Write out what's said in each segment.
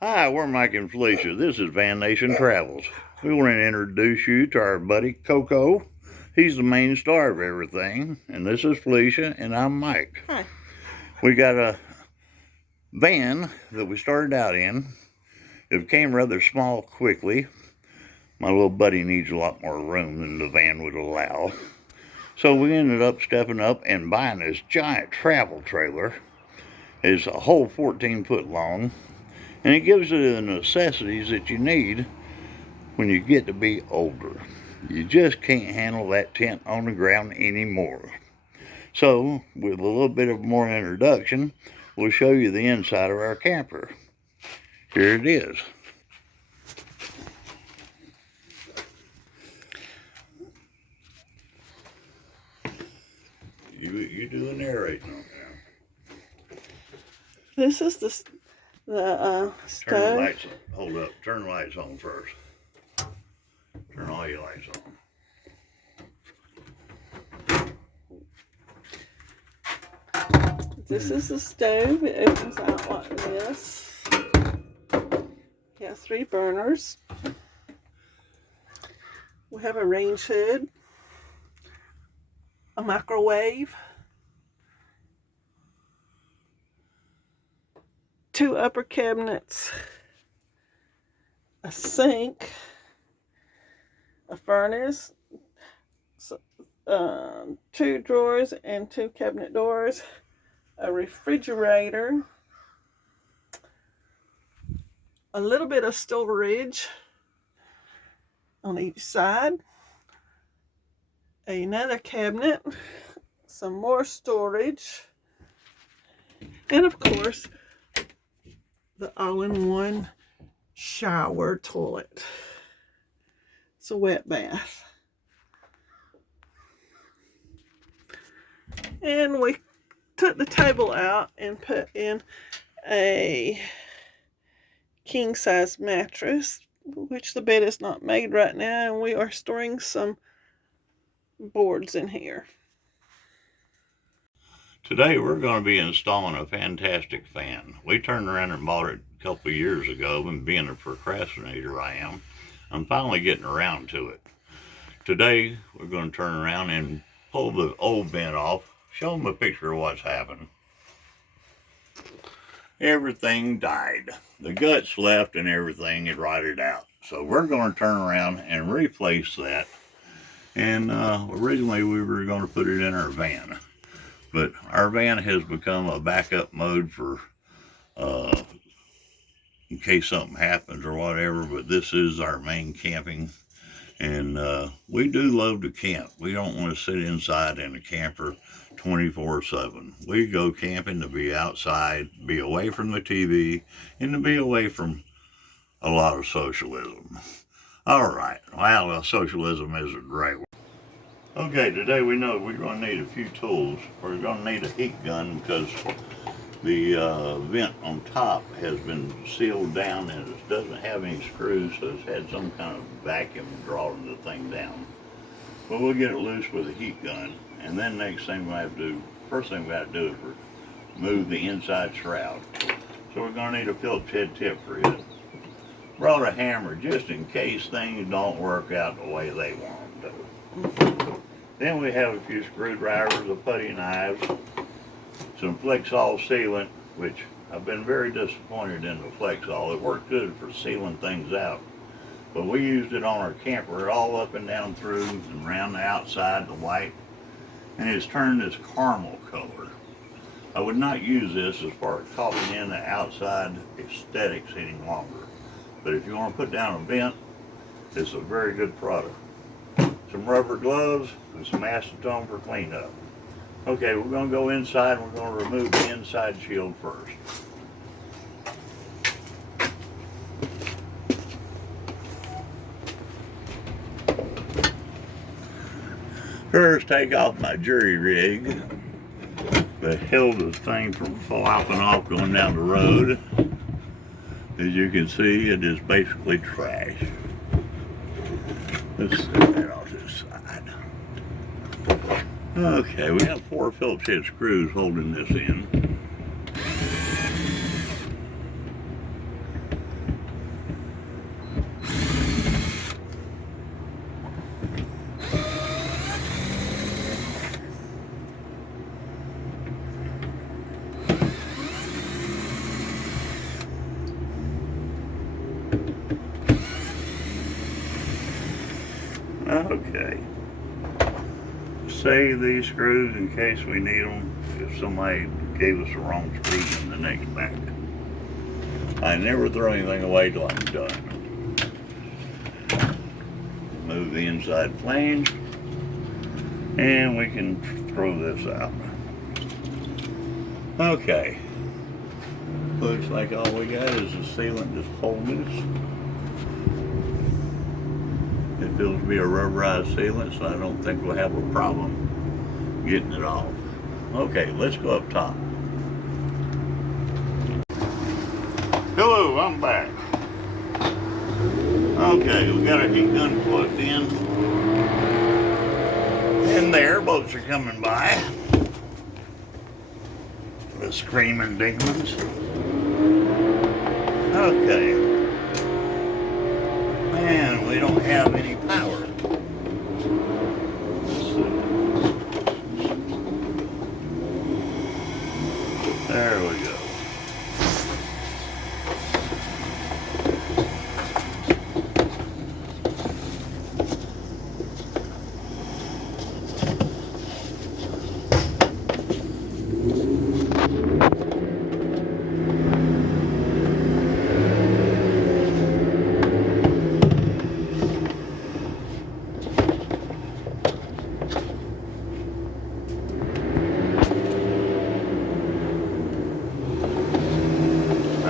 Hi, we're Mike and Felicia. This is Van Nation Travels. We want to introduce you to our buddy Coco. He's the main star of everything. And this is Felicia, and I'm Mike. Hi. We got a van that we started out in. It became rather small quickly. My little buddy needs a lot more room than the van would allow. So we ended up stepping up and buying this giant travel trailer. It's a whole 14 foot long. And it gives you the necessities that you need when you get to be older. You just can't handle that tent on the ground anymore. So, with a little bit of more introduction, we'll show you the inside of our camper. Here it is. You do the narrating on there. This is the stove. Turn the lights on. Hold up. Turn the lights on first. Turn all your lights on. This is the stove. It opens out like this. It has 3 burners. We have a range hood, a microwave, 2 upper cabinets, a sink, a furnace, 2 drawers and 2 cabinet doors, a refrigerator, a little bit of storage on each side, another cabinet, some more storage, and of course the all-in-one shower toilet. It's a wet bath. And we took the table out and put in a king-size mattress, which the bed is not made right now, and we are storing some boards in here. Today we're going to be installing a fantastic fan. We turned around and bought it a couple of years ago, and being a procrastinator I am, I'm finally getting around to it. Today we're going to turn around and pull the old vent off, show them a picture of what's happened. Everything died. The guts left and everything had rotted out. So we're going to turn around and replace that. And originally we were going to put it in our van. But our van has become a backup mode for in case something happens or whatever. But this is our main camping. And we do love to camp. We don't want to sit inside in a camper 24/7. We go camping to be outside, be away from the TV, and to be away from a lot of socialism. All right, well, socialism isn't right. Okay, today we know we're going to need a few tools. We're going to need a heat gun because the vent on top has been sealed down and it doesn't have any screws, so it's had some kind of vacuum drawing the thing down. But we'll get it loose with a heat gun, and then next thing we have to do, first thing we have to do is remove the inside shroud. So we're going to need a Phillips head tip for it. Brought a hammer just in case things don't work out the way they want them to. Then we have a few screwdrivers, a putty knives, some Flexol sealant, which I've been very disappointed in the Flexol. It worked good for sealing things out, but we used it on our camper all up and down through and around the outside, the white, and it's turned this caramel color. I would not use this as far as caulking in the outside aesthetics any longer, but if you want to put down a vent, it's a very good product. Some rubber gloves and some acetone for cleanup. Okay, we're going to go inside and we're going to remove the inside shield first. First, take off my jury rig that held this thing from flopping off going down the road. As you can see, it is basically trash. Let's set that off to the side. Okay, we have 4 Phillips head screws holding this in. Okay. Save these screws in case we need them if somebody gave us the wrong screws in the next batch. I never throw anything away till I'm done. Move the inside flange and we can throw this out. Okay. Looks like all we got is a sealant just holding this. It feels to be a rubberized sealant, so I don't think we'll have a problem getting it off. Okay, let's go up top. Hello, I'm back. Okay, we got our heat gun plugged in. And the airboats are coming by. The screaming demons. Okay. Man, we don't have any power. Let's see. There we go.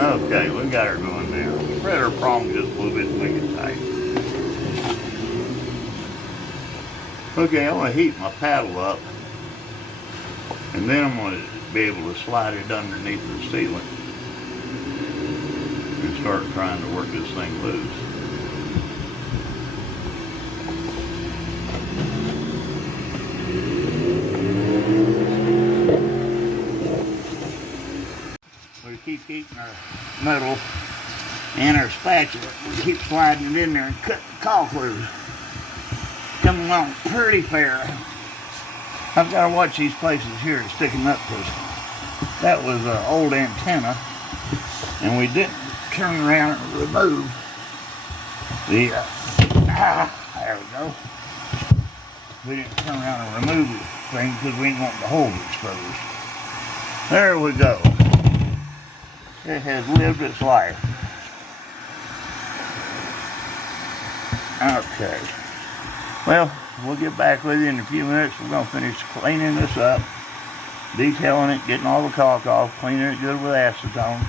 Okay, we got her going now. Spread her prong just a little bit and make it tight. Okay, I'm gonna heat my paddle up, and then I'm gonna be able to slide it underneath the sealant and start trying to work this thing loose. We keep heating our metal and our spatula. We keep sliding it in there and cutting the caulk loose. Coming along pretty fair. I've got to watch these places here sticking up because that was an old antenna, and we didn't turn around and remove the there we go. We didn't turn around and remove the thing because we didn't want the hole exposed. There we go. It has lived its life. Okay. Well, we'll get back with you in a few minutes. We're going to finish cleaning this up, detailing it, getting all the caulk off, cleaning it good with acetone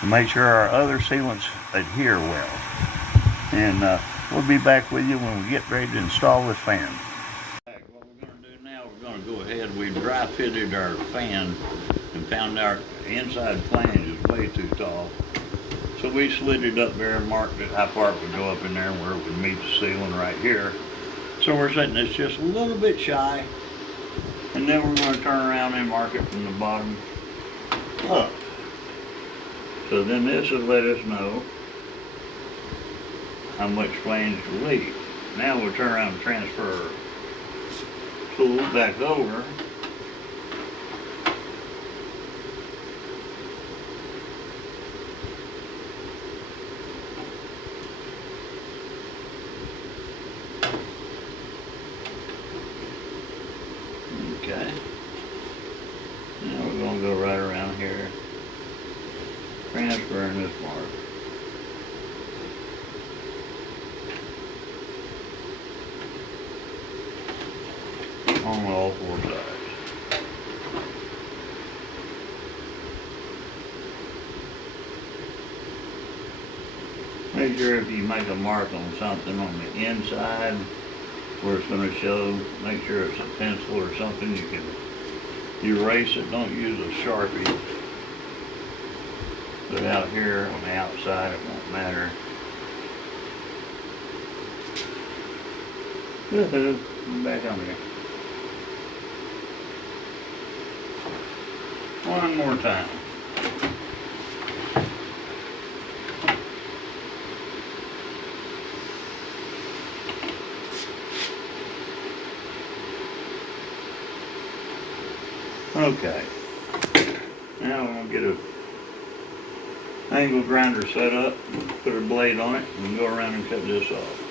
to make sure our other sealants adhere well. And we'll be back with you when we get ready to install this fan. What we're going to do now, we're going to go ahead. We dry fitted our fan and found our inside flange is way too tall. So we slid it up there and marked it how far it would go up in there and where it would meet the ceiling right here. So we're setting this just a little bit shy, and then we're going to turn around and mark it from the bottom up. So then this will let us know how much flange to leave. Now we'll turn around and transfer our tool back over. Okay. Now we're going to go right around here, transferring this mark. On all four sides. Make sure if you make a mark on something on the inside where it's going to show, make sure it's a pencil or something you can erase it. Don't use a Sharpie. But out here on the outside it won't matter. Woohoo! I'm back on here. One more time. Okay. Now we're going to get a Angle grinder set up, put a blade on it, and go around and cut this off.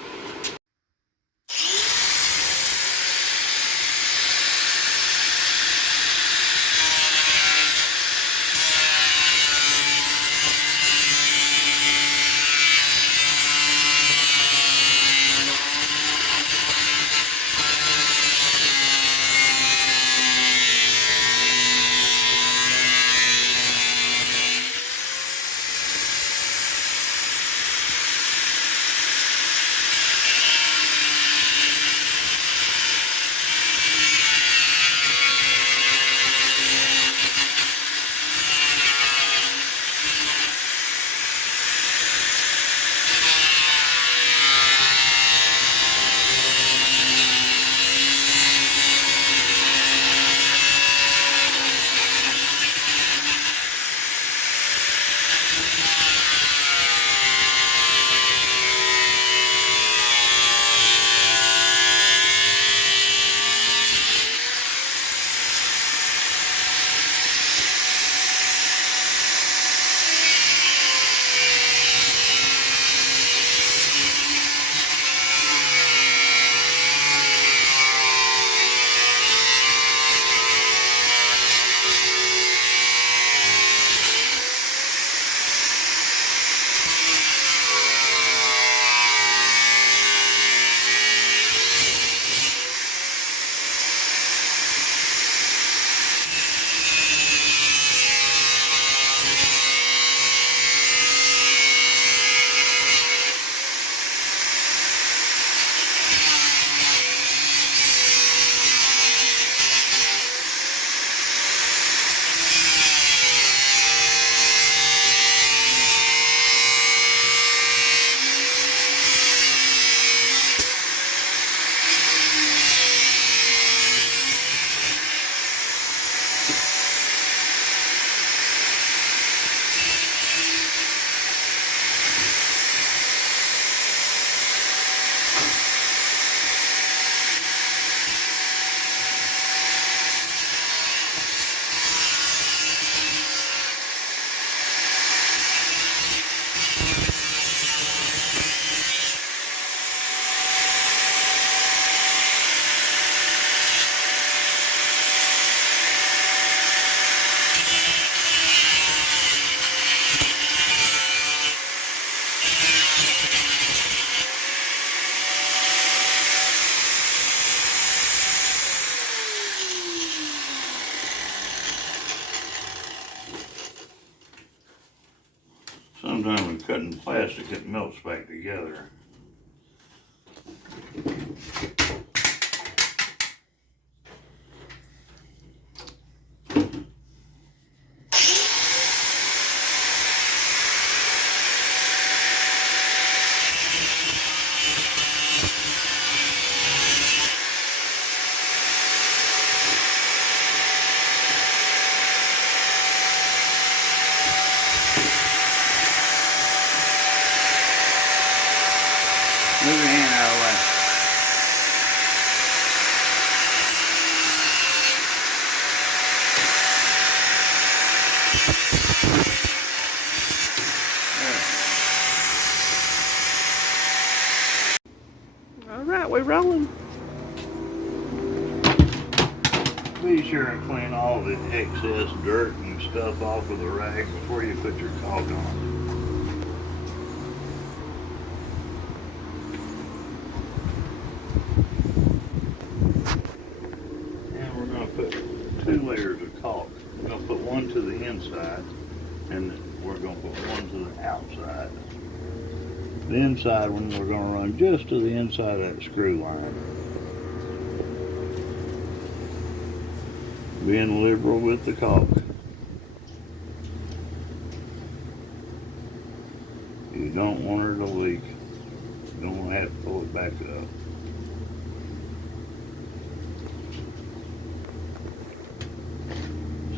Sometimes when cutting plastic, it melts back together. Move your hand out of the way. All right, we're rolling. Be sure and clean all the excess dirt and stuff off with a rag before you put your caulk on. And we're going to put 2 layers of caulk. We're going to put one to the inside and we're going to put one to the outside. The inside one we're going to run just to the inside of that screw line. Being liberal with the caulk. You don't want her to leak. You don't want to have to pull it back up.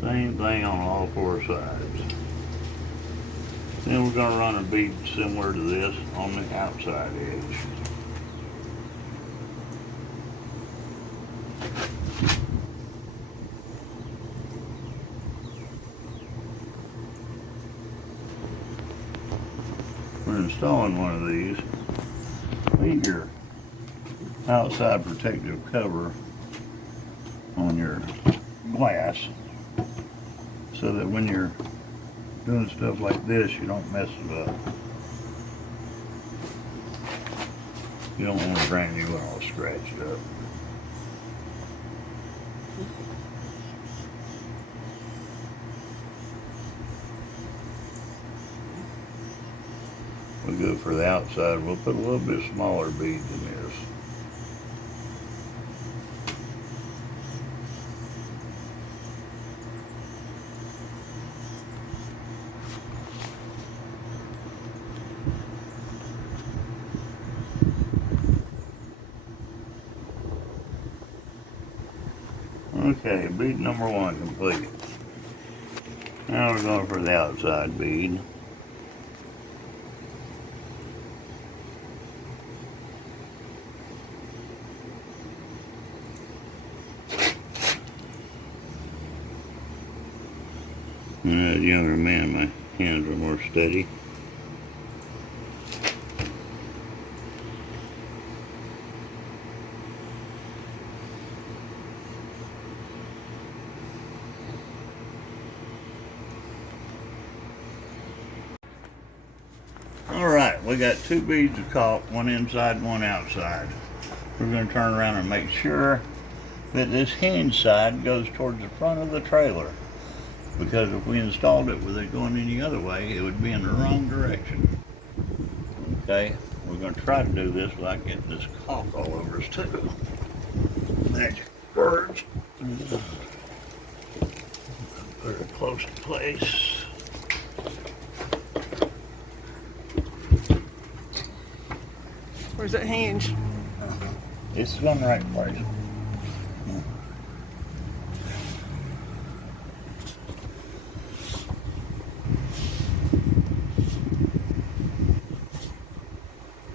Same thing on all 4 sides. Then we're going to run a bead similar to this on the outside edge. we're installing one of these, leave your outside protective cover on your glass so that when you're doing stuff like this, you don't mess it up. You don't want to brand new one all scratched up. We'll go for the outside. We'll put a little bit smaller beads in this. Okay, bead number 1 complete. Now we're going for the outside bead. As a younger man, my hands are more steady. Alright, we got 2 beads of caulk, one inside and one outside. We're going to turn around and make sure that this hinge side goes towards the front of the trailer. Because if we installed it with it going any other way, it would be in the wrong direction. Okay, we're going to try to do this without getting this caulk all over us too. Magic words. Put it close to place. Where's that hinge? This is on the right place.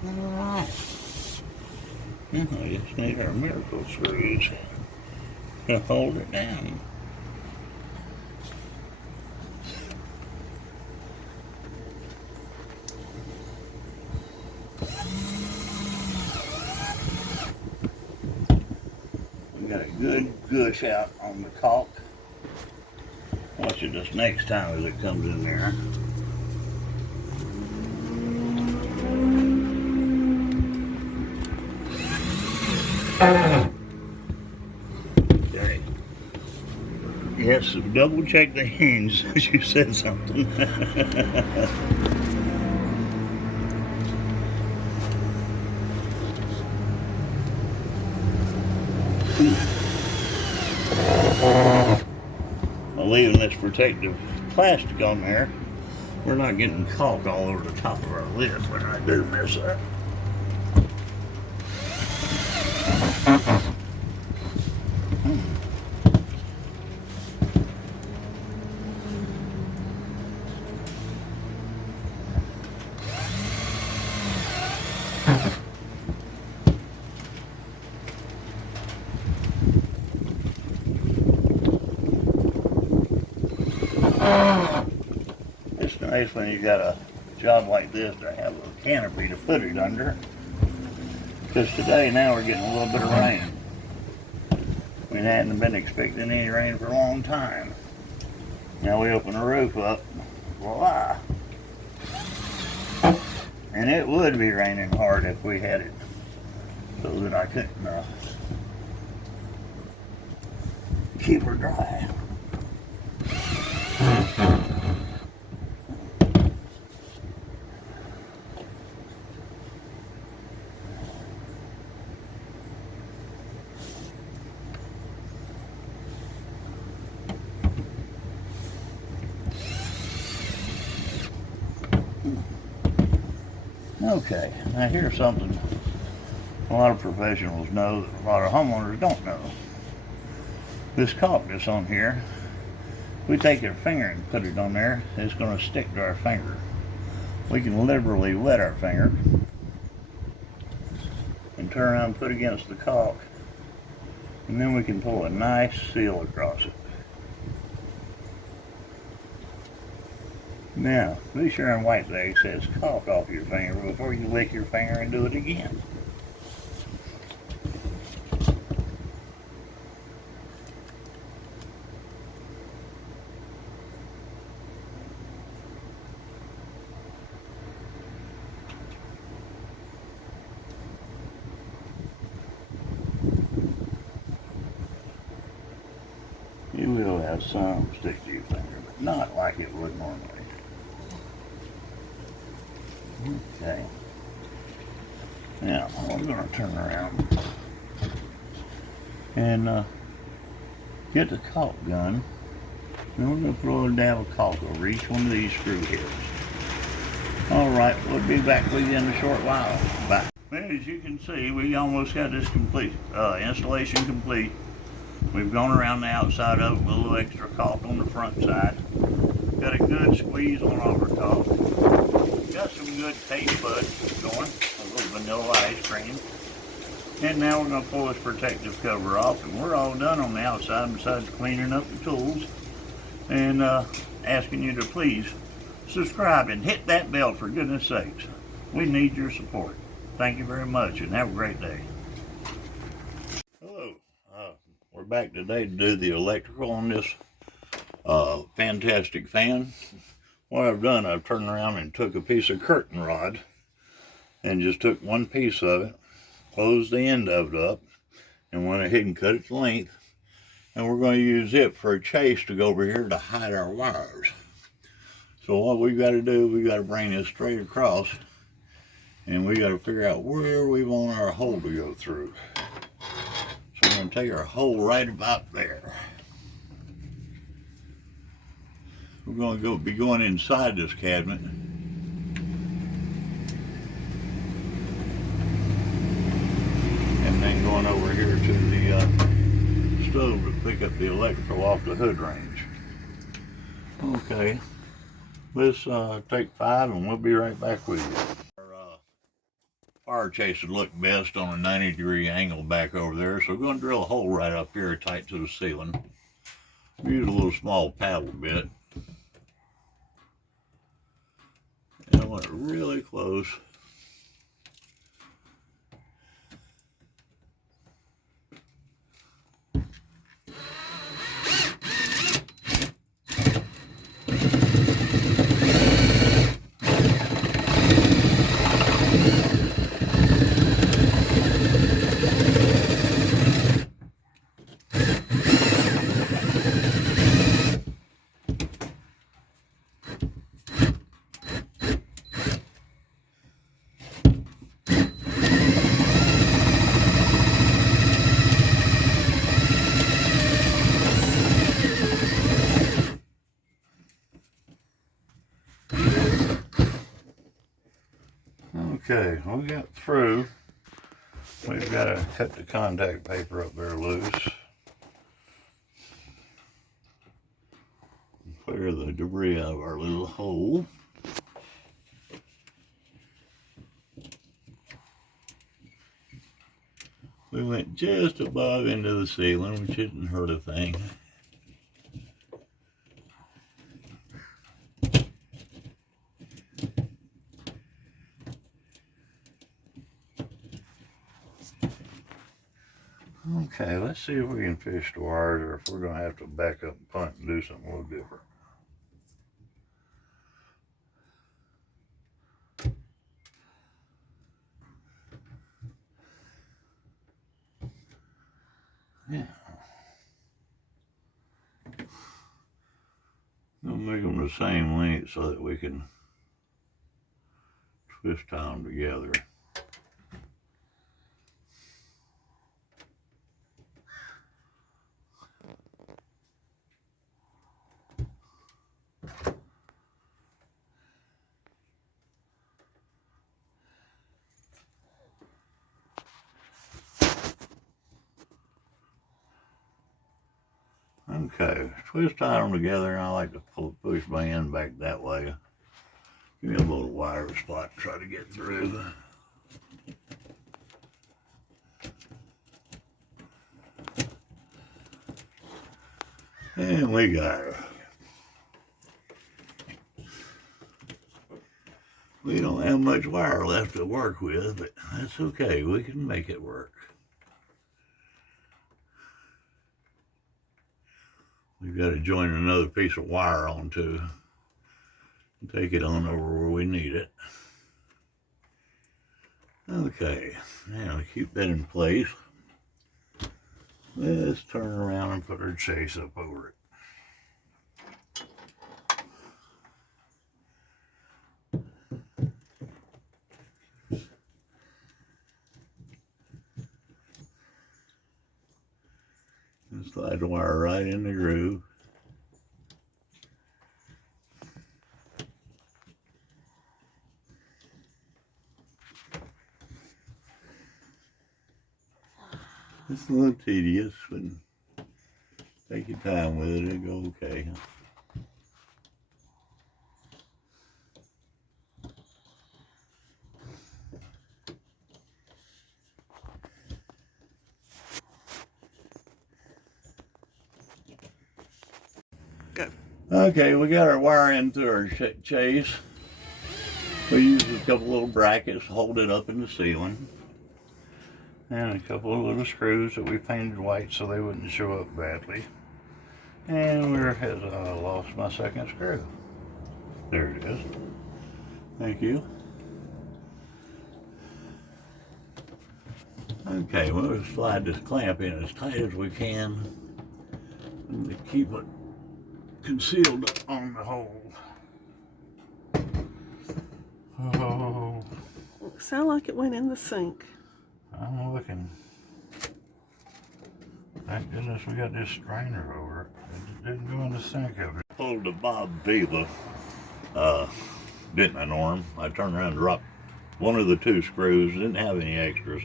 Alright. Now we just need our miracle screws to hold it down. We got a good gush out on the caulk. Watch it this next time as it comes in there. Okay. Yes, double check the hinge as you said something. Well, leaving this protective plastic on there, we're not getting caulk all over the top of our lid when I do mess up. It's nice when you got a job like this to have a canopy to put it under. Because today now we're getting a little bit of rain. We hadn't been expecting any rain for a long time. Now we open the roof up, voila! And it would be raining hard if we had it so that I couldn't keep her dry. Okay, now here's something a lot of professionals know that a lot of homeowners don't know. This caulk that's on here, if we take our finger and put it on there, it's going to stick to our finger. We can liberally wet our finger and turn around and put against the caulk, and then we can pull a nice seal across it. Now, be sure and wipe the excess caulk off your finger before you lick your finger and do it again. You will have some stick to your finger, but not like it would normally. Okay. Now, we're going to turn around and get the caulk gun. And we're going to put a little dab of caulk over each one of these screw heads. Alright, we'll be back with you in a short while. Bye. Well, as you can see, we almost got this complete, installation complete. We've gone around the outside of it with a little extra caulk on the front side. Got a good squeeze on all our caulk. Got some good taste buds going, a little vanilla ice cream. And now we're going to pull this protective cover off, and we're all done on the outside besides cleaning up the tools and asking you to please subscribe and hit that bell, for goodness sakes. We need your support. Thank you very much, and have a great day. Hello. We're back today to do the electrical on this fantastic fan. What I've done, I've turned around and took a piece of curtain rod and just took one piece of it, closed the end of it up, and went ahead and cut its length. And we're going to use it for a chase to go over here to hide our wires. So what we got to do, we got to bring this straight across, and we got to figure out where we want our hole to go through. So we're going to take our hole right about there. We're going to be going inside this cabinet. And then going over here to the stove to pick up the electrical off the hood range. Okay, let's take 5 and we'll be right back with you. Our fire chase would look best on a 90-degree angle back over there, so we're going to drill a hole right up here tight to the ceiling. Use a little small paddle bit. And I want it really close. Okay, we got through. We've got to cut the contact paper up there loose. Clear the debris out of our little hole. We went just above into the ceiling, which didn't hurt a thing. Okay, let's see if we can fish the wires, or if we're going to have to back up and punt and do something a little different. Yeah. We'll make them the same length so that we can twist tie them together. Okay, twist tie them together, and I like to push my end back that way. Give me a little wider spot to try to get through. And we got her. We don't have much wire left to work with, but that's okay. We can make it work. We've got to join another piece of wire onto and take it on over where we need it. Okay, now to keep that in place, let's turn around and put our chase up over it. And slide the wire right in the groove. It's a little tedious, but take your time with it, it'll go okay. Go. Okay, we got our wire into our chase. We used a couple little brackets to hold it up in the ceiling. And a couple of little screws that we painted white so they wouldn't show up badly. And I lost my second screw. There it is. Thank you. Okay, we'll slide this clamp in as tight as we can to keep it concealed on the hole. Oh, Sound like it went in the sink. I'm looking. Thank goodness we got this strainer over it. It didn't go in the sink of it. Pulled the Bob Vila, didn't I, Norm? I turned around and dropped one of the two screws, didn't have any extras.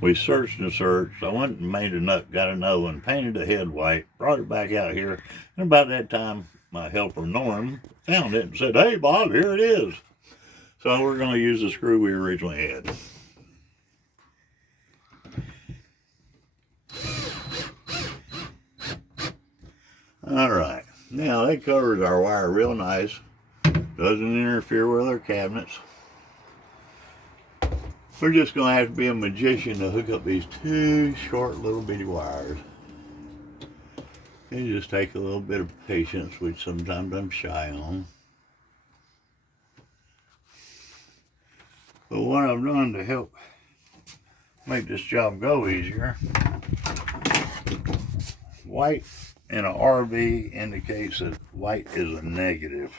We searched and searched. I went and made a nut, got another one, painted the head white, brought it back out here, and about that time, my helper Norm found it and said, "Hey Bob, here it is." So we're going to use the screw we originally had. All right, now that covers our wire real nice. Doesn't interfere with our cabinets. We're just going to have to be a magician to hook up these two short little bitty wires. It just takes a little bit of patience, which sometimes I'm shy on. But what I've done to help make this job go easier, white in an RV indicates that white is a negative.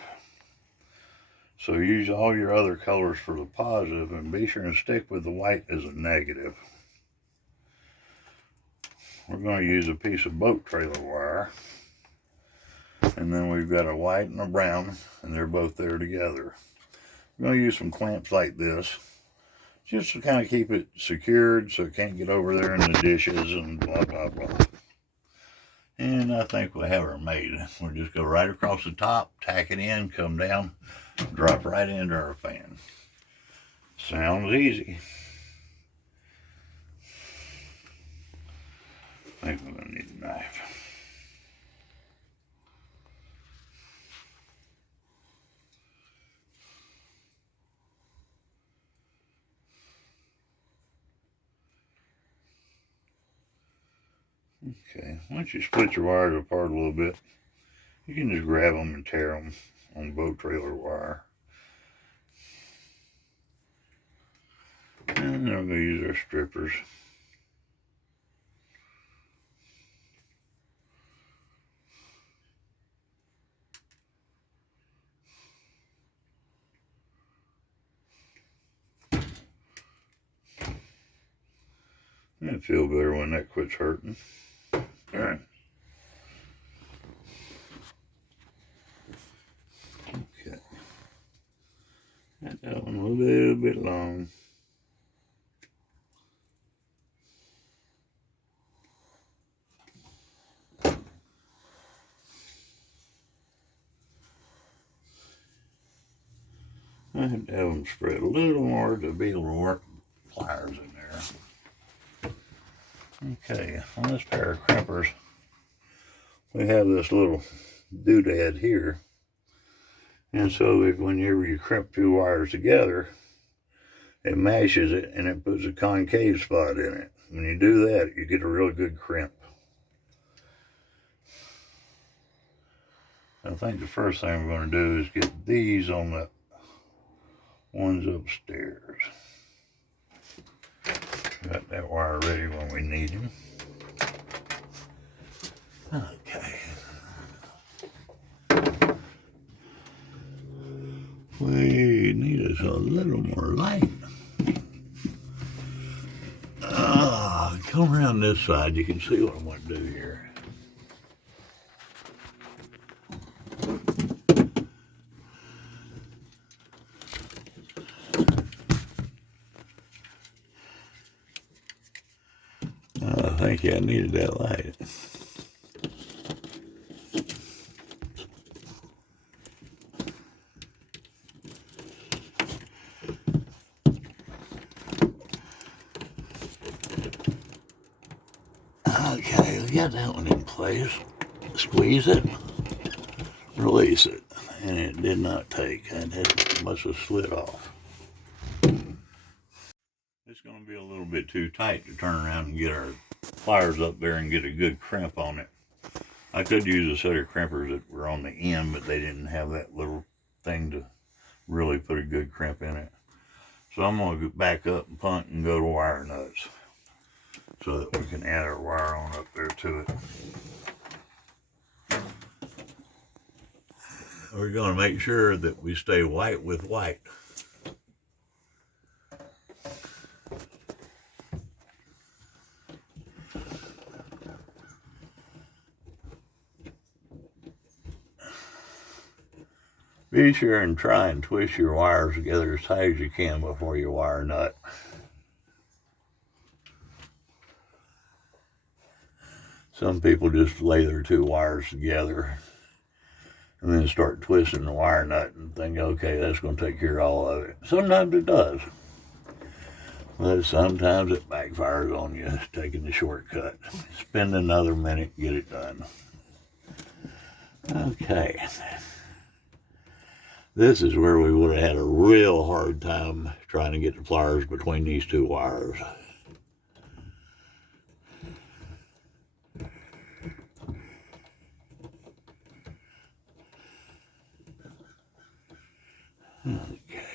So use all your other colors for the positive and be sure and stick with the white as a negative. We're going to use a piece of boat trailer wire. And then we've got a white and a brown, and they're both there together. I'm going to use some clamps like this, just to kind of keep it secured so it can't get over there in the dishes and blah, blah, blah. And I think we have her made. We'll just go right across the top, tack it in, come down, drop right into our fan. Sounds easy. I think we're gonna need a knife. Okay, once you split your wires apart a little bit, you can just grab them and tear them on boat trailer wire. And then we're going to use our strippers. It'll feel better when that quits hurting. All right. Okay. Got that one a little bit long. I have to have them spread a little more to be able to work pliers in there. Okay, on this pair of crimpers, we have this little doodad here. And so whenever you crimp two wires together, it mashes it and it puts a concave spot in it. When you do that, you get a real good crimp. I think the first thing we're going to do is get these on the ones upstairs. Got that wire ready when we need him. Okay. We need us a little more light. Come around this side, you can see what I want to do here. I think I needed that light. Okay, we got that one in place. Squeeze it, release it, and it did not take. It must have slid off. It's going to be a little bit too tight to turn around and get our pliers up there and get a good crimp on it. I could use a set of crimpers that were on the end, but they didn't have that little thing to really put a good crimp in it. So I'm going to back up and punt and go to wire nuts so that we can add our wire on up there to it. We're going to make sure that we stay white with white. Be sure and try and twist your wires together as tight as you can before you wire nut. Some people just lay their two wires together and then start twisting the wire nut and think, okay, that's going to take care of all of it. Sometimes it does. But sometimes it backfires on you, taking the shortcut. Spend another minute, get it done. Okay. This is where we would have had a real hard time trying to get the pliers between these two wires. Okay.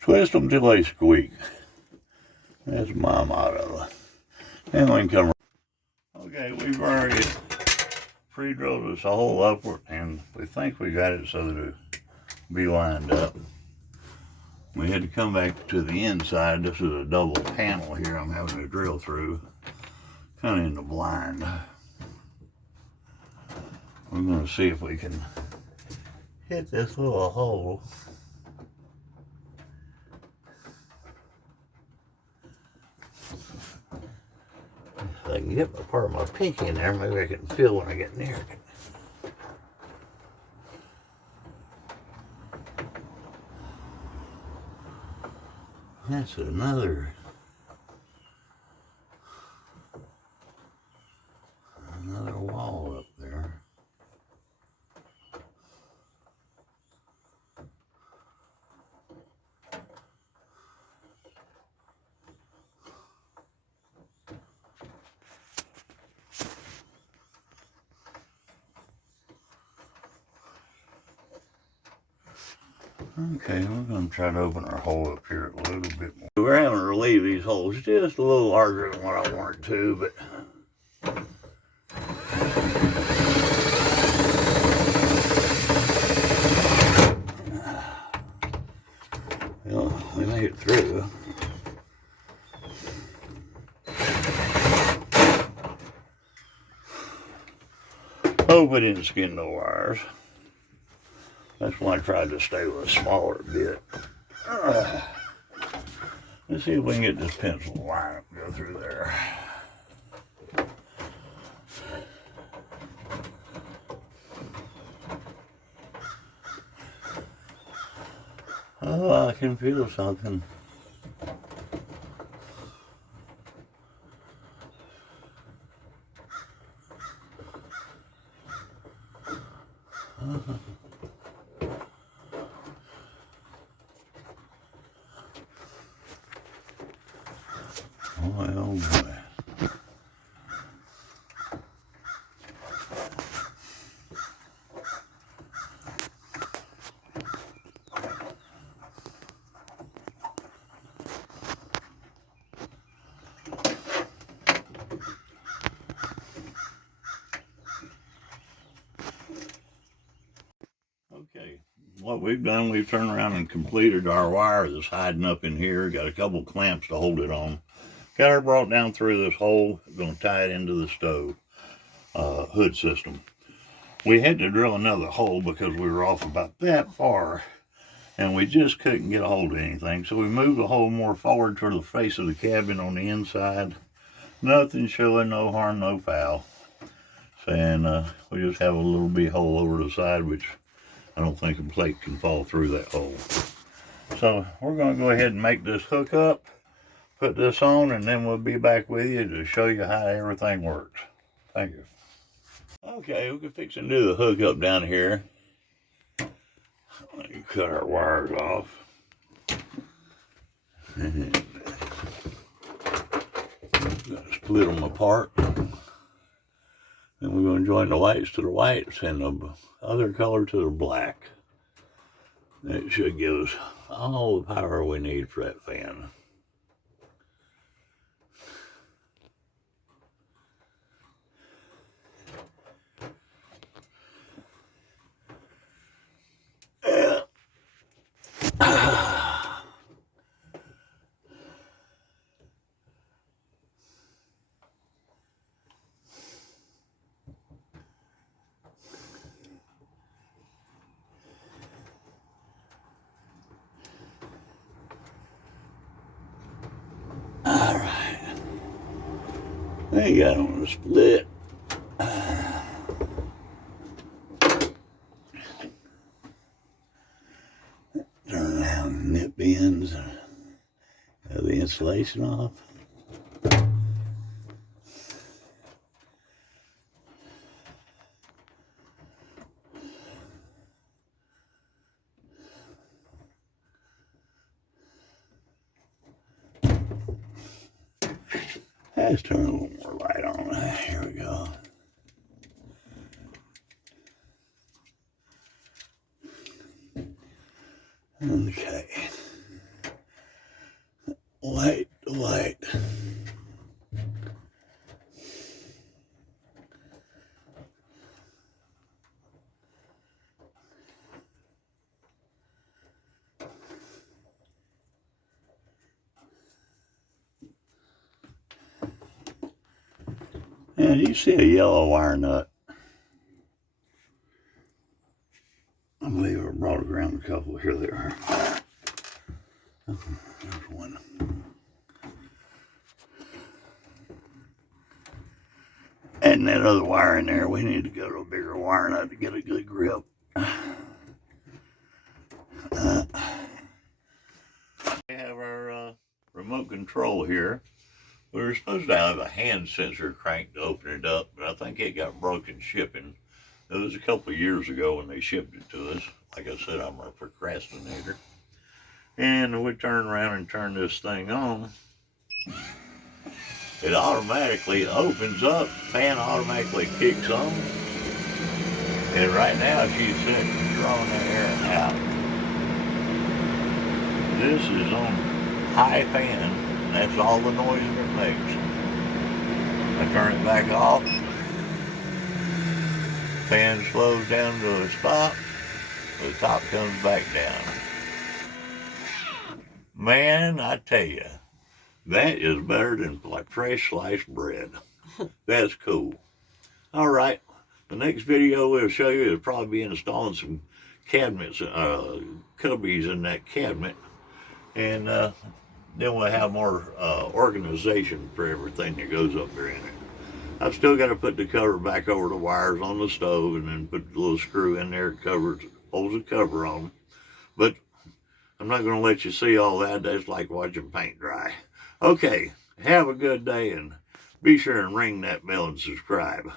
Twist them till they squeak. That's my motto. And we can come. Okay, we've already pre-drilled this hole upward, and we think we got it so that it'll be lined up. We had to come back to the inside. This is a double panel here I'm having to drill through, kind of in the blind. We're going to see if we can hit this little hole. If I can get my part of my pinky in there, maybe I can feel when I get near it. That's another wall up there. Okay, we're going to try to open our hole up here a little bit more. We're having to relieve these holes just a little larger than what I wanted to, but well, we made it through. Hope we didn't skin the wires. That's why I tried to stay with a smaller bit. Let's see if we can get this pencil line up, go through there. Oh, I can feel something. Oh boy. Okay, what we've done, we've turned around and completed our wire that's hiding up in here. Got a couple clamps to hold it on. Got her brought down through this hole. Going to tie it into the stove hood system. We had to drill another hole because we were off about that far, and we just couldn't get a hold of anything. So we moved the hole more forward toward the face of the cabin on the inside. Nothing showing, no harm, no foul. And we just have a little bitty hole over the side, which I don't think a plate can fall through that hole. So we're going to go ahead and make this hook up, put this on, and then we'll be back with you to show you how everything works. Thank you. Okay, we can fix and do the hook up down here. Let me cut our wires off. And split them apart. And we're going to join the whites to the whites and the other color to the black. It should give us all the power we need for that fan. Alright. They got on the split. Turn around, nip ends of the insulation off. Let's turn a little more light on. Here we go. Okay. White to white. And you see a yellow wire nut. I believe I brought around a couple. Here they are. There's one. And that other wire in there, we need to go to a bigger wire nut to get a good grip. We have our remote control here. We were supposed to have a hand sensor crank to open it up, but I think it got broken shipping. It was a couple of years ago when they shipped it to us. Like I said, I'm a procrastinator. And we turn around and turn this thing on. It automatically opens up, fan automatically kicks on. And right now she's drawing the air out. This is on high fan. That's all the noise that it makes. I turn it back off. Fan slows down to a stop. The top comes back down. Man, I tell you, that is better than like fresh sliced bread. That's cool. All right, the next video we'll show you is probably be installing some cabinets, cubbies in that cabinet. And then we'll have more organization for everything that goes up there in it. I've still got to put the cover back over the wires on the stove and then put the little screw in there, holds the cover on. But I'm not going to let you see all that. That's like watching paint dry. Okay, have a good day and be sure and ring that bell and subscribe.